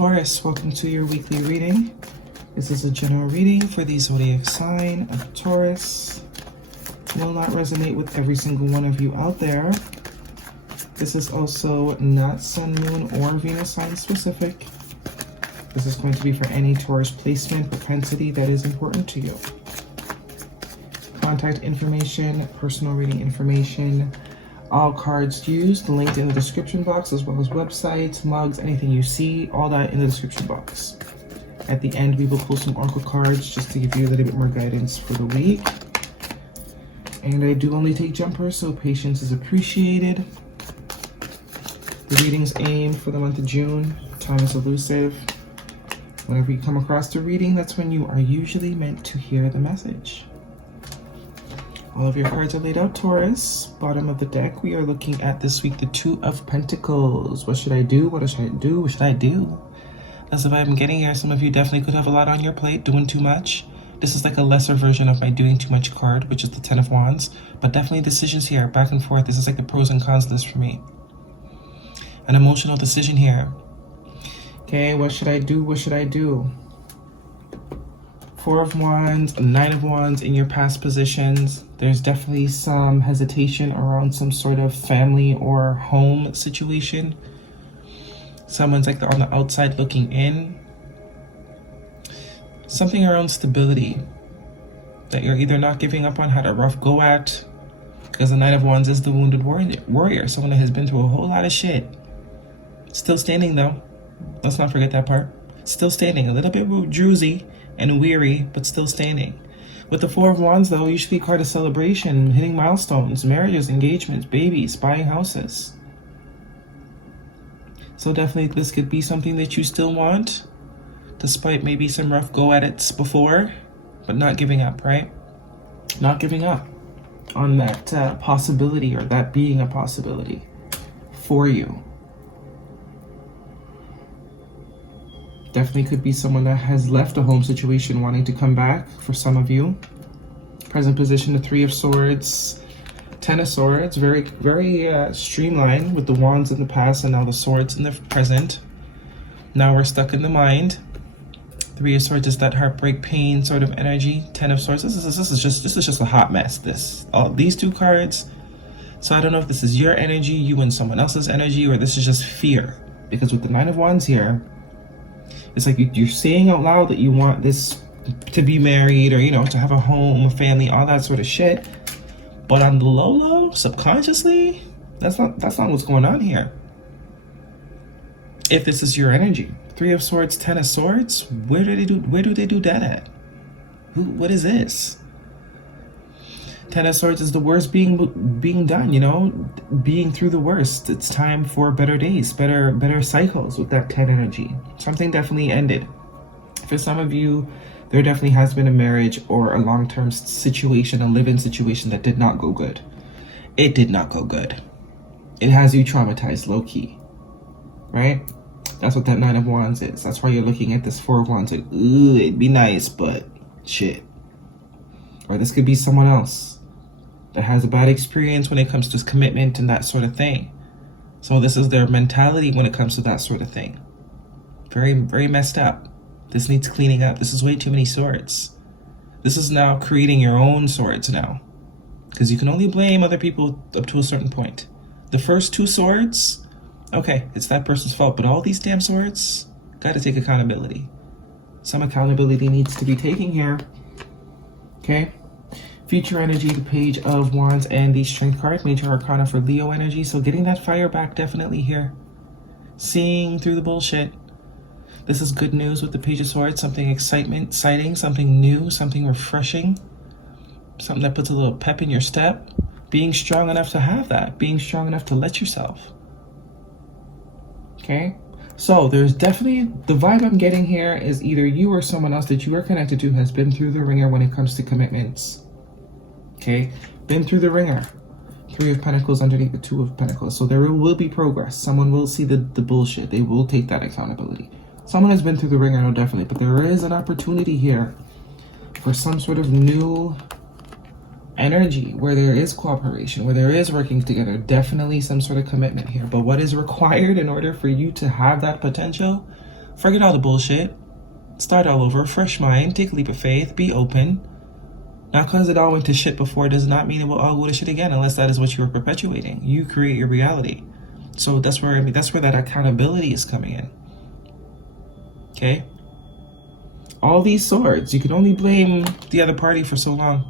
Taurus, welcome to your weekly reading. This is a general reading for the zodiac sign of Taurus. Will not resonate with every single one of you out there. This is also not Sun, Moon, or Venus sign specific. This is going to be for any Taurus placement propensity that is important to you. Contact information, personal reading information, all cards used linked in the description box, as well as websites, mugs, anything you see, all that in the description box. At the end, we will pull some oracle cards just to give you a little bit more guidance for the week. And I do only take jumpers, so patience is appreciated. The readings aim for the month of June. Time is elusive. Whenever you come across the reading, that's when you are usually meant to hear the message. All of your cards are laid out, Taurus. Bottom of the deck, we are looking at this week the Two of Pentacles. What should I do? What should I do? What should I do? That's the vibe I'm getting here. Some of you definitely could have a lot on your plate, doing too much. This is like a lesser version of my doing too much card, which is the Ten of Wands. But definitely decisions here, back and forth. This is like the pros and cons list for me. An emotional decision here. Okay, what should I do? What should I do? Four of Wands, Nine of Wands in your past positions. There's definitely some hesitation around some sort of family or home situation. Someone's like on the outside looking in. Something around stability that you're either not giving up on, had a rough go at, because the Nine of Wands is the wounded warrior, someone that has been through a whole lot of shit. Still standing though. Let's not forget that part. Still standing, a little bit drowsy and weary, but still standing. With the Four of Wands though, usually a card of celebration, hitting milestones, marriages, engagements, babies, buying houses. So definitely this could be something that you still want, despite maybe some rough go at it before, but not giving up, right? Not giving up on that possibility, or that being a possibility for you. Definitely could be someone that has left a home situation wanting to come back for some of you. Present position, the Three of Swords, Ten of Swords, very, very streamlined with the wands in the past and now the swords in the present. Now we're stuck in the mind. Three of Swords is that heartbreak, pain sort of energy. Ten of Swords, this is just a hot mess. These two cards. So I don't know if this is your energy, you and someone else's energy, or this is just fear. Because with the Nine of Wands here, it's like you're saying out loud that you want this to be married, or, you know, to have a home, a family, all that sort of shit. But on the low, subconsciously, that's not what's going on here. If this is your energy. Three of Swords, Ten of Swords, where do they do that at? What is this? Ten of Swords is the worst being done, you know, being through the worst. It's time for better days, better cycles with that 10 energy. Something definitely ended. For some of you, there definitely has been a marriage or a long-term situation, a live-in situation that did not go good. It did not go good. It has you traumatized low-key, right? That's what that Nine of Wands is. That's why you're looking at this Four of Wands like, ooh, it'd be nice, but shit. Or this could be someone else that has a bad experience when it comes to commitment and that sort of thing. So this is their mentality when it comes to that sort of thing. Very, very messed up. This needs cleaning up. This is way too many swords. This is now creating your own swords now. Because you can only blame other people up to a certain point. The first two swords, okay, it's that person's fault. But all these damn swords, gotta take accountability. Some accountability needs to be taken here. Okay? Future energy, the Page of Wands, and the Strength card, Major Arcana for Leo energy. So getting that fire back definitely here. Seeing through the bullshit. This is good news with the Page of Swords. Something exciting, something new, something refreshing. Something that puts a little pep in your step. Being strong enough to have that. Being strong enough to let yourself. Okay? So there's definitely, the vibe I'm getting here is either you or someone else that you are connected to has been through the ringer when it comes to commitments. Okay, been through the ringer. Three of Pentacles underneath the Two of Pentacles. So there will be progress. Someone will see the bullshit. They will take that accountability. Someone has been through the ringer, no, definitely. But there is an opportunity here for some sort of new energy where there is cooperation, where there is working together. Definitely some sort of commitment here. But what is required in order for you to have that potential? Forget all the bullshit. Start all over, fresh mind, take a leap of faith, be open. Now, because it all went to shit before does not mean it will all go to shit again, unless that is what you are perpetuating. You create your reality. So that's where that accountability is coming in. Okay? All these swords, you can only blame the other party for so long.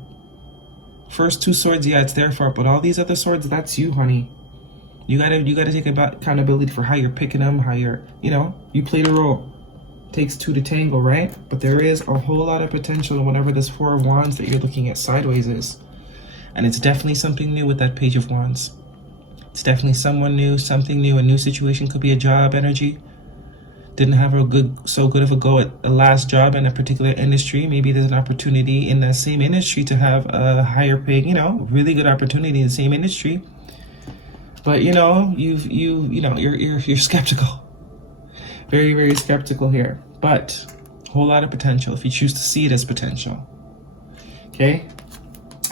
First 2 swords, yeah, it's their fault, but all these other swords, that's you, honey. You gotta take accountability for how you're picking them, how you're, you played a role. Takes 2 to tango, right? But there is a whole lot of potential in whatever this 4 of Wands that you're looking at sideways is. And it's definitely something new with that Page of Wands. It's definitely someone new, something new, a new situation. Could be a job energy. Didn't have so good of a go at a last job in a particular industry. Maybe there's an opportunity in that same industry to have a higher paying, really good opportunity in the same industry. But you're skeptical. Very, very skeptical here, but a whole lot of potential if you choose to see it as potential. Okay?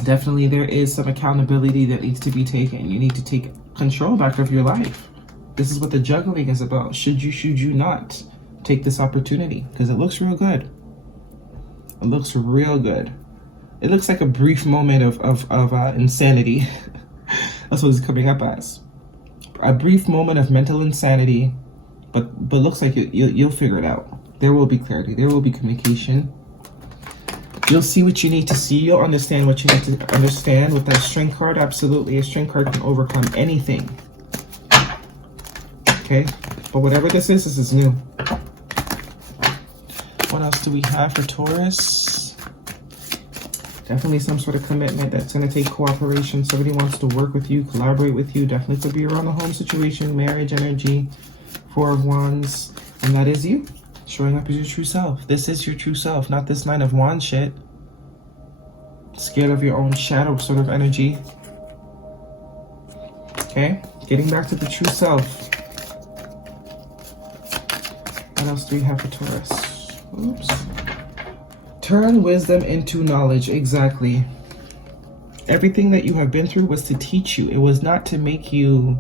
Definitely there is some accountability that needs to be taken. You need to take control back of your life. This is what the juggling is about. Should you not take this opportunity? Because it looks real good. It looks real good. It looks like a brief moment of insanity. That's what it's coming up as. A brief moment of mental insanity. But looks like you'll figure it out. There will be clarity. There will be communication. You'll see what you need to see. You'll understand what you need to understand. With that Strength card, absolutely. A Strength card can overcome anything. Okay? But whatever this is new. What else do we have for Taurus? Definitely some sort of commitment that's going to take cooperation. Somebody wants to work with you, collaborate with you. Definitely could be around the home situation, marriage energy. 4 of Wands, and that is you showing up as your true self. This is your true self, not this 9 of Wands shit. Scared of your own shadow sort of energy. Okay, getting back to the true self. What else do we have for Taurus? Oops. Turn wisdom into knowledge. Exactly. Everything that you have been through was to teach you. It was not to make you,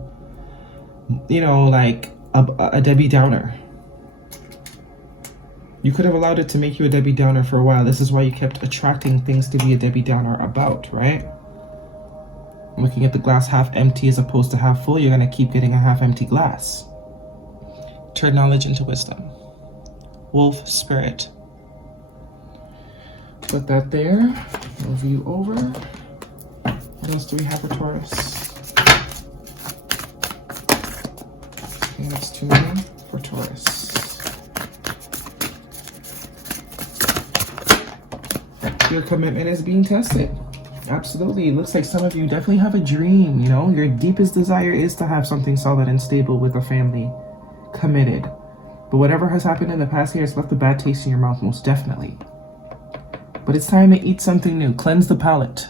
like a Debbie Downer. You could have allowed it to make you a Debbie Downer for a while. This is why you kept attracting things to be a Debbie Downer about, right? Looking at the glass half empty as opposed to half full, you're going to keep getting a half empty glass. Turn knowledge into wisdom. Wolf spirit. Put that there. Move you over. What else do we have for Taurus? That's too many for Taurus. Your commitment is being tested. Absolutely. It looks like some of you definitely have a dream, Your deepest desire is to have something solid and stable with a family. Committed. But whatever has happened in the past year has left a bad taste in your mouth, most definitely. But it's time to eat something new. Cleanse the palate.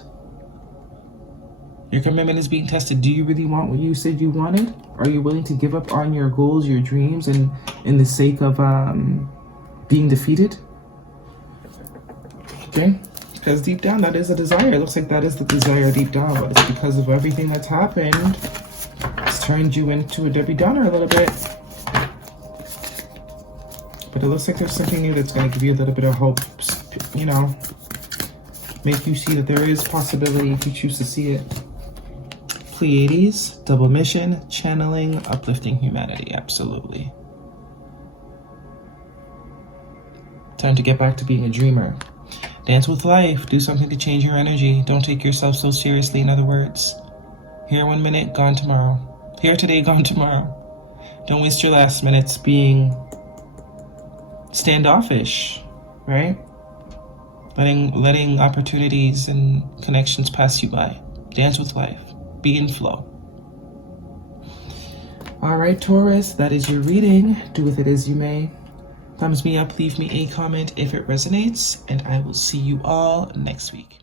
Your commitment is being tested. Do you really want what you said you wanted? Are you willing to give up on your goals, your dreams, and in the sake of being defeated? Okay? Because deep down, that is a desire. It looks like that is the desire deep down, but it's because of everything that's happened. It's turned you into a Debbie Downer a little bit. But it looks like there's something new that's going to give you a little bit of hope, make you see that there is possibility if you choose to see it. Pleiades, double mission, channeling, uplifting humanity. Absolutely. Time to get back to being a dreamer. Dance with life. Do something to change your energy. Don't take yourself so seriously, in other words. Here 1 minute, gone tomorrow. Here today, gone tomorrow. Don't waste your last minutes being standoffish, right? Letting opportunities and connections pass you by. Dance with life. Be in flow. All right, Taurus, that is your reading. Do with it as you may. Thumbs me up, leave me a comment if it resonates, and I will see you all next week.